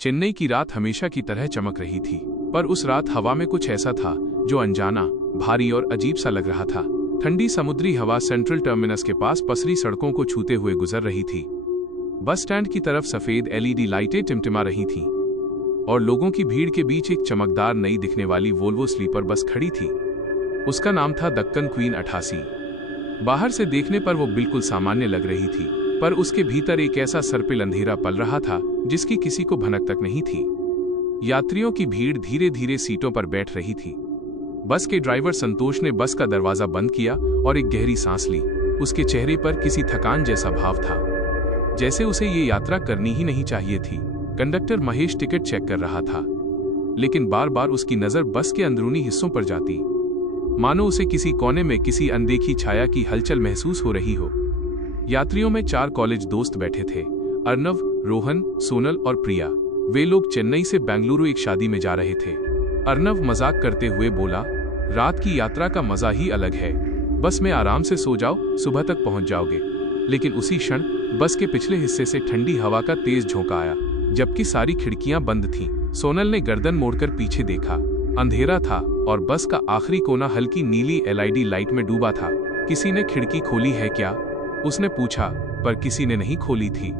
चेन्नई की रात हमेशा की तरह चमक रही थी, पर उस रात हवा में कुछ ऐसा था जो अनजाना, भारी और अजीब सा लग रहा था। ठंडी समुद्री हवा सेंट्रल टर्मिनस के पास पसरी सड़कों को छूते हुए गुजर रही थी। बस स्टैंड की तरफ सफेद एलईडी लाइटें टिमटिमा रही थीं और लोगों की भीड़ के बीच एक चमकदार नई दिखने वाली वोल्वो स्लीपर बस खड़ी थी। उसका नाम था दक्कन क्वीन 88। बाहर से देखने पर वो बिल्कुल सामान्य लग रही थी, पर उसके भीतर एक ऐसा सर्पिल अंधेरा पल रहा था जिसकी किसी को भनक तक नहीं थी। यात्रियों की भीड़ धीरे धीरे सीटों पर बैठ रही थी। बस के ड्राइवर संतोष ने बस का दरवाजा बंद किया और एक गहरी सांस ली। उसके चेहरे पर किसी थकान जैसा भाव था, जैसे उसे ये यात्रा करनी ही नहीं चाहिए थी। कंडक्टर महेश टिकट चेक कर रहा था, लेकिन बार बार उसकी नजर बस के अंदरूनी हिस्सों पर जाती, मानो उसे किसी कोने में किसी अनदेखी छाया की हलचल महसूस हो रही हो। यात्रियों में 4 कॉलेज दोस्त बैठे थे, अर्नव, रोहन, सोनल और प्रिया। वे लोग चेन्नई से बेंगलुरु एक शादी में जा रहे थे। अर्नव मजाक करते हुए बोला, रात की यात्रा का मजा ही अलग है, बस में आराम से सो जाओ, सुबह तक पहुंच जाओगे। लेकिन उसी क्षण बस के पिछले हिस्से से ठंडी हवा का तेज झोंका आया, जबकि सारी खिड़कियां बंद थीं। सोनल ने गर्दन मोड़कर पीछे देखा। अंधेरा था और बस का आखिरी कोना हल्की नीली एलईडी लाइट में डूबा था। किसी ने खिड़की खोली है क्या? उसने पूछा, पर किसी ने नहीं खोली थी।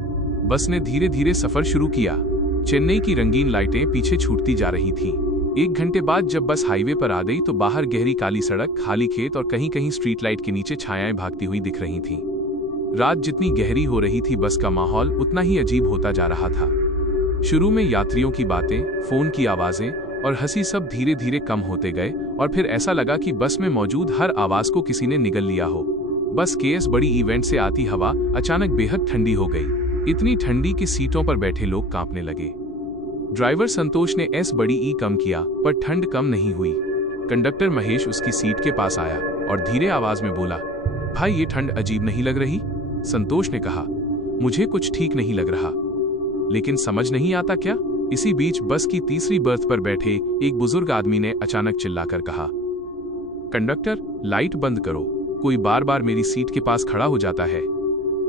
बस ने धीरे धीरे सफर शुरू किया। चेन्नई की रंगीन लाइटें पीछे छूटती जा रही थीं। 1 घंटे बाद जब बस हाईवे पर आ गई तो बाहर गहरी काली सड़क, खाली खेत और कहीं कहीं स्ट्रीट लाइट के नीचे छायाएं भागती हुई दिख रही थीं। रात जितनी गहरी हो रही थी, बस का माहौल उतना ही अजीब होता जा रहा था। शुरू में यात्रियों की बातें, फोन की आवाजें और हंसी सब धीरे धीरे कम होते गए और फिर ऐसा लगा कि बस में मौजूद हर आवाज को किसी ने निगल लिया हो। बस के इस बड़ी इवेंट से आती हवा अचानक बेहद ठंडी हो गई, इतनी ठंडी कि सीटों पर बैठे लोग कांपने लगे। ड्राइवर संतोष ने एस बड़ी ई कम किया, पर ठंड कम नहीं हुई। कंडक्टर महेश उसकी सीट के पास आया और धीरे आवाज में बोला, भाई ये ठंड अजीब नहीं लग रही? संतोष ने कहा, मुझे कुछ ठीक नहीं लग रहा, लेकिन समझ नहीं आता क्या? इसी बीच बस की तीसरी बर्थ पर बैठे एक बुजुर्ग आदमी ने अचानक चिल्लाकर कहा, कंडक्टर लाइट बंद करो, कोई बार बार मेरी सीट के पास खड़ा हो जाता है।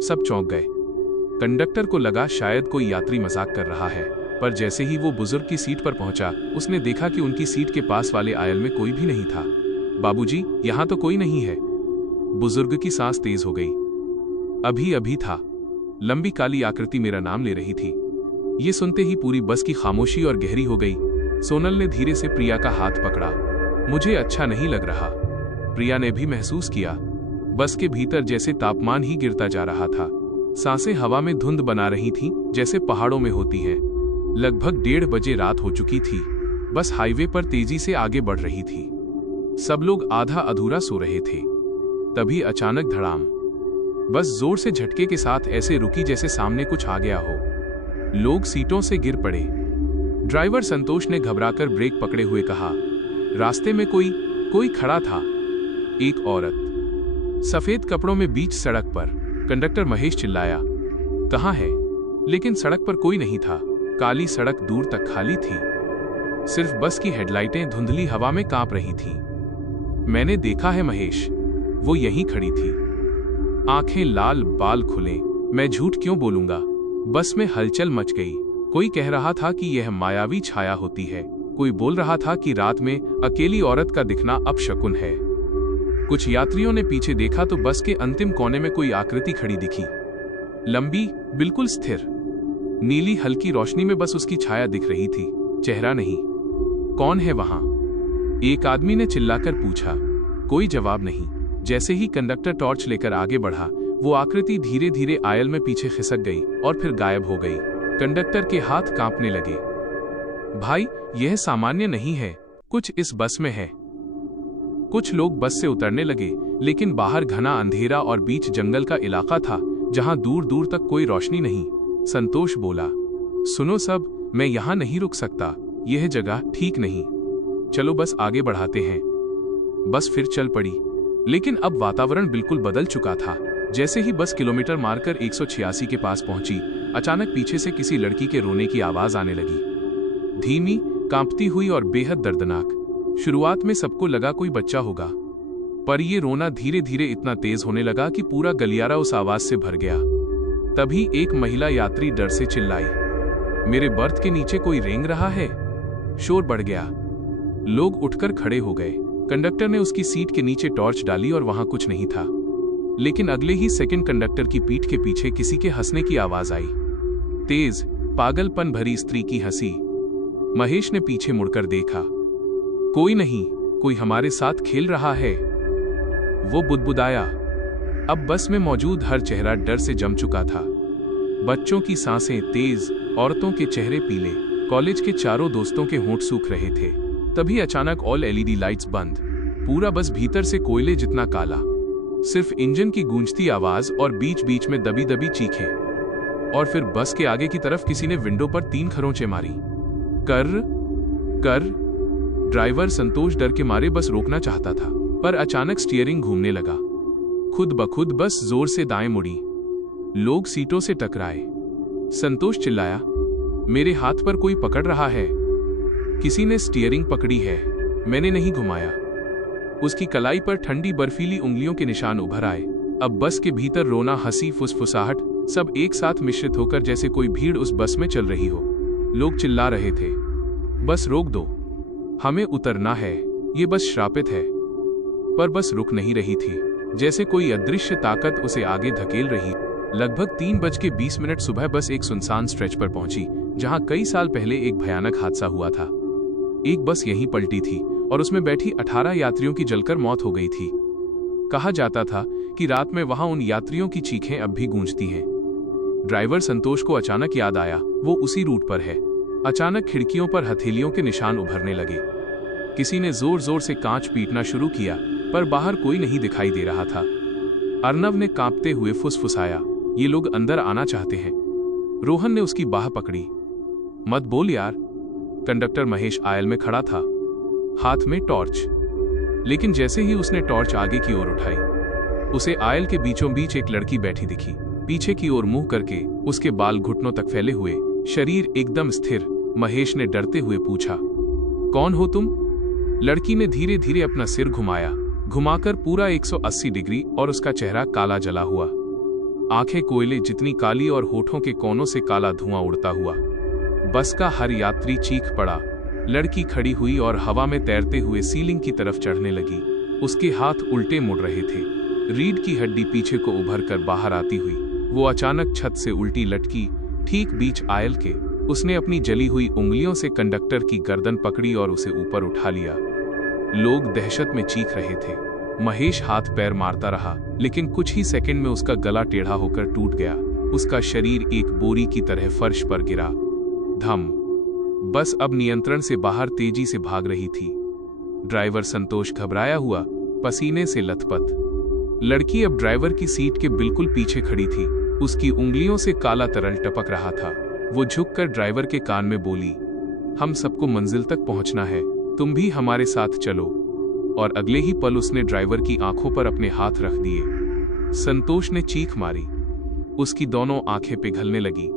सब चौंक गए। कंडक्टर को लगा शायद कोई यात्री मजाक कर रहा है, पर जैसे ही वो बुजुर्ग की सीट पर पहुंचा, उसने देखा कि उनकी सीट के पास वाले आयल में कोई भी नहीं था। बाबूजी, यहाँ तो कोई नहीं है। बुजुर्ग की सांस तेज हो गई। अभी अभी था। लंबी काली आकृति मेरा नाम ले रही थी। ये सुनते ही पूरी बस की खामोशी और गहरी हो गई। सोनल ने धीरे से प्रिया का हाथ पकड़ा। मुझे अच्छा नहीं लग रहा। प्रिया ने भी महसूस किया। बस के भीतर जैसे तापमान ही गिरता जा रहा था। सांसें हवा में धुंध बना रही थीं, जैसे पहाड़ों में होती हैं। लगभग 1:30 बजे रात हो चुकी थी। बस हाईवे पर तेजी से आगे बढ़ रही थी। सब लोग आधा अधूरा सो रहे थे। तभी अचानक धड़ाम, बस जोर से झटके के साथ ऐसे रुकी जैसे सामने कुछ आ गया हो। लोग सीटों से गिर पड़े। ड्राइवर संतोष ने घबराकर ब्रेक पकड़े हुए कहा, रास्ते में कोई खड़ा था। एक औरत सफेद कपड़ों में बीच सड़क पर। कंडक्टर महेश चिल्लाया, कहाँ है? लेकिन सड़क पर कोई नहीं था। काली सड़क दूर तक खाली थी। सिर्फ बस की हेडलाइटें धुंधली हवा में कांप रही थीं। मैंने देखा है महेश, वो यहीं खड़ी थी, आंखें लाल, बाल खुले। मैं झूठ क्यों बोलूंगा? बस में हलचल मच गई। कोई कह रहा था कि यह मायावी छाया होती है, कोई बोल रहा था कि रात में अकेली औरत का दिखना अपशकुन है। कुछ यात्रियों ने पीछे देखा तो बस के अंतिम कोने में कोई आकृति खड़ी दिखी, लंबी, बिल्कुल स्थिर। नीली हल्की रोशनी में बस उसकी छाया दिख रही थी, चेहरा नहीं। कौन है वहां? एक आदमी ने चिल्लाकर पूछा। कोई जवाब नहीं। जैसे ही कंडक्टर टॉर्च लेकर आगे बढ़ा, वो आकृति धीरे धीरे आयल में पीछे खिसक गई और फिर गायब हो गई। कंडक्टर के हाथ कांपने लगे। भाई, यह सामान्य नहीं है, कुछ इस बस में है। कुछ लोग बस से उतरने लगे, लेकिन बाहर घना अंधेरा और बीच जंगल का इलाका था, जहां दूर दूर तक कोई रोशनी नहीं। संतोष बोला, सुनो सब, मैं यहां नहीं रुक सकता, यह जगह ठीक नहीं। चलो बस आगे बढ़ाते हैं। बस फिर चल पड़ी, लेकिन अब वातावरण बिल्कुल बदल चुका था। जैसे ही बस किलोमीटर मारकर 186 के पास पहुंची, अचानक पीछे से किसी लड़की के रोने की आवाज आने लगी, धीमी, कांपती हुई और बेहद दर्दनाक। शुरुआत में सबको लगा कोई बच्चा होगा, पर यह रोना धीरे धीरे इतना तेज होने लगा कि पूरा गलियारा उस आवाज से भर गया। तभी एक महिला यात्री डर से चिल्लाई, मेरे बर्थ के नीचे कोई रेंग रहा है। शोर बढ़ गया। लोग उठकर खड़े हो गए। कंडक्टर ने उसकी सीट के नीचे टॉर्च डाली और वहां कुछ नहीं था। लेकिन अगले ही सेकंड कंडक्टर की पीठ के पीछे किसी के हंसने की आवाज आई। तेज, पागलपन भरी स्त्री की हंसी। महेश ने पीछे मुड़कर देखा। कोई नहीं, कोई हमारे साथ खेल रहा है। वो बुदबुदाया। अब बस में मौजूद हर चेहरा डर से जम चुका था। बच्चों की सांसें तेज, औरतों के चेहरे पीले, कॉलेज के चारों दोस्तों के होंठ सूख रहे थे। तभी अचानक ऑल एलईडी लाइट्स बंद। पूरा बस भीतर से कोयले जितना काला। सिर्फ इंजन की गूंजती आवाज और बीच बीच में दबी दबी चीखें। और फिर बस के आगे की तरफ किसी ने विंडो पर 3 खरोंचें मारी। कर। ड्राइवर संतोष डर के मारे बस रोकना चाहता था, पर अचानक स्टीयरिंग घूमने लगा। खुद ब खुद बस जोर से दाएं मुड़ी। लोग सीटों से टकराए। संतोष चिल्लाया, मेरे हाथ पर कोई पकड़ रहा है। किसी ने स्टीयरिंग पकड़ी है, मैंने नहीं घुमाया। उसकी कलाई पर ठंडी बर्फीली उंगलियों के निशान उभर आए। अब बस के भीतर रोना, हंसी, फुसफुसाहट सब एक साथ मिश्रित होकर जैसे कोई भीड़ उस बस में चल रही हो। लोग चिल्ला रहे थे, बस रोक दो, हमें उतरना है, ये बस श्रापित है। पर बस रुक नहीं रही थी, जैसे कोई अदृश्य ताकत उसे आगे धकेल रही। लगभग 3:20 सुबह बस एक सुनसान स्ट्रेच पर पहुंची, जहां कई साल पहले एक भयानक हादसा हुआ था। एक बस यहीं पलटी थी और उसमें बैठी 18 यात्रियों की जलकर मौत हो गई थी। कहा जाता था कि रात में वहां उन यात्रियों की चीखें अब भी गूंजती हैं। ड्राइवर संतोष को अचानक याद आया, वो उसी रूट पर है। अचानक खिड़कियों पर हथेलियों के निशान उभरने लगे। किसी ने जोर जोर से कांच पीटना शुरू किया, पर बाहर कोई नहीं दिखाई दे रहा था। अर्नव ने कांपते हुए फुसफुसाया, ये लोग अंदर आना चाहते हैं। रोहन ने उसकी बाह पकड़ी। मत बोल यार। कंडक्टर महेश आयल में खड़ा था, हाथ में टॉर्च। लेकिन जैसे ही उसने टॉर्च आगे की ओर उठाई, उसे आयल के बीचों बीच एक लड़की बैठी दिखी। पीछे की ओर मुंह करके, उसके बाल घुटनों तक फैले हुए, शरीर एकदम स्थिर। महेश ने डरते हुए पूछा, कौन हो तुम? लड़की ने धीरे धीरे अपना सिर घुमाया, घुमाकर पूरा 180 डिग्री, और उसका चेहरा काला जला हुआ। आंखें कोयले जितनी काली और होठों के कोनों से काला धुआं उड़ता हुआ। बस का हर यात्री चीख पड़ा। लड़की खड़ी हुई और हवा में तैरते हुए सीलिंग की तरफ चढ़ने लगी। उसके हाथ उल्टे मुड़ रहे थे। रीढ़ की हड्डी पीछे को उभर कर बाहर आती हुई वो अचानक छत से उल्टी लटकी, ठीक बीच आयल के। उसने अपनी जली हुई उंगलियों से कंडक्टर की गर्दन पकड़ी और उसे ऊपर उठा लिया। लोग दहशत में चीख रहे थे। महेश हाथ पैर मारता रहा, लेकिन कुछ ही सेकंड में उसका गला टेढ़ा होकर टूट गया। उसका शरीर एक बोरी की तरह फर्श पर गिरा। धम। बस अब नियंत्रण से बाहर तेजी से भाग रही थी। ड्राइवर संतोष घबराया हुआ, पसीने से लथपथ। लड़की अब ड्राइवर की सीट के बिल्कुल पीछे खड़ी थी। उसकी उंगलियों से काला तरल टपक रहा था। वो झुककर ड्राइवर के कान में बोली, हम सबको मंजिल तक पहुंचना है, तुम भी हमारे साथ चलो। और अगले ही पल उसने ड्राइवर की आंखों पर अपने हाथ रख दिए। संतोष ने चीख मारी। उसकी दोनों आंखें पिघलने लगी,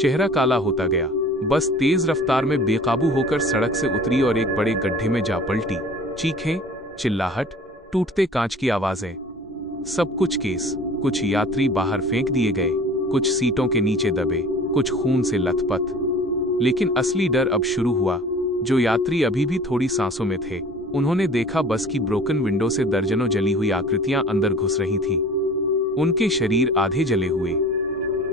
चेहरा काला होता गया। बस तेज रफ्तार में बेकाबू होकर सड़क से उतरी और एक बड़े गड्ढे में जा पलटी। चीखें, चिल्लाहट, टूटते कांच की आवाजें, सब कुछ केस। कुछ यात्री बाहर फेंक दिए गए, कुछ सीटों के नीचे दबे, कुछ खून से लथपथ। लेकिन असली डर अब शुरू हुआ। जो यात्री अभी भी थोड़ी सांसों में थे, उन्होंने देखा बस की ब्रोकन विंडो से दर्जनों जली हुई आकृतियां अंदर घुस रही थीं। उनके शरीर आधे जले हुए,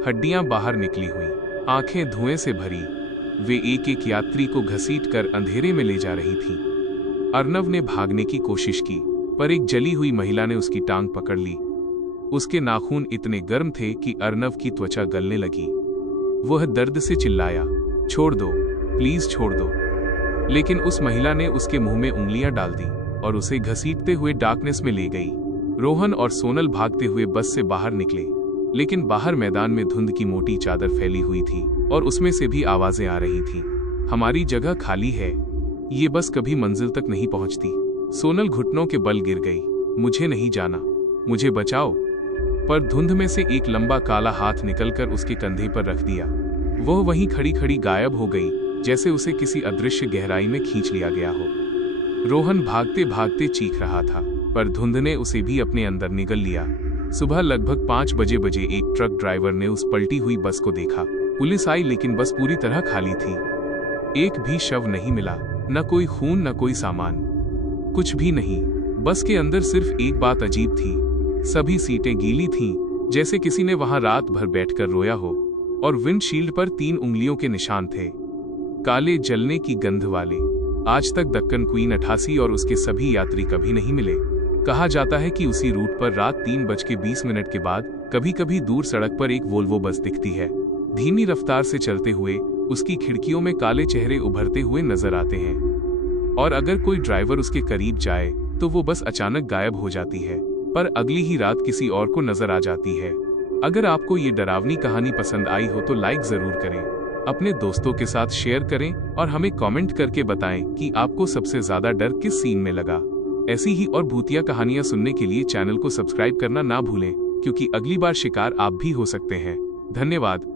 हड्डियां बाहर निकली हुई, आंखें धुएं से भरी। वे एक एक यात्री को घसीट कर अंधेरे में ले जा रही थीं। अर्नव ने भागने की कोशिश की, पर एक जली हुई महिला ने उसकी टांग पकड़ ली। उसके नाखून इतने गर्म थे कि अर्नव की त्वचा गलने लगी। वह दर्द से चिल्लाया, छोड़ दो, प्लीज छोड़ दो। लेकिन उस महिला ने उसके मुंह में उंगलियां डाल दी और उसे घसीटते हुए डार्कनेस में ले गई। रोहन और सोनल भागते हुए बस से बाहर निकले, लेकिन बाहर मैदान में धुंध की मोटी चादर फैली हुई थी और उसमें से भी आवाजें आ रही थीं। हमारी जगह खाली है, ये बस कभी मंजिल तक नहीं पहुंचती। सोनल घुटनों के बल गिर गई। मुझे नहीं जाना, मुझे बचाओ। पर धुंध में से एक लंबा काला हाथ निकलकर उसके कंधे पर रख दिया। वह वहीं खड़ी खड़ी गायब हो गई, जैसे उसे किसी अदृश्य गहराई में खींच लिया गया हो। रोहन भागते भागते चीख रहा था, पर धुंध ने उसे भी अपने अंदर निगल लिया। सुबह लगभग 5 बजे एक ट्रक ड्राइवर ने उस पलटी हुई बस को देखा। पुलिस आई लेकिन बस पूरी तरह खाली थी। एक भी शव नहीं मिला, न कोई खून न कोई सामान, कुछ भी नहीं। बस के अंदर सिर्फ एक बात अजीब थी, सभी सीटें गीली थीं, जैसे किसी ने वहां रात भर बैठकर रोया हो। और विंडशील्ड पर 3 उंगलियों के निशान थे, काले जलने की गंध वाले। आज तक दक्कन क्वीन 88 और उसके सभी यात्री कभी नहीं मिले। कहा जाता है कि उसी रूट पर रात 3:20 के बाद कभी कभी दूर सड़क पर एक वोल्वो बस दिखती है। धीमी रफ्तार से चलते हुए उसकी खिड़कियों में काले चेहरे उभरते हुए नजर आते हैं, और अगर कोई ड्राइवर उसके करीब जाए तो वो बस अचानक गायब हो जाती है, पर अगली ही रात किसी और को नजर आ जाती है। अगर आपको ये डरावनी कहानी पसंद आई हो तो लाइक जरूर करें, अपने दोस्तों के साथ शेयर करें और हमें कमेंट करके बताएं कि आपको सबसे ज्यादा डर किस सीन में लगा। ऐसी ही और भूतिया कहानियां सुनने के लिए चैनल को सब्सक्राइब करना ना भूलें, क्योंकि अगली बार शिकार आप भी हो सकते हैं। धन्यवाद।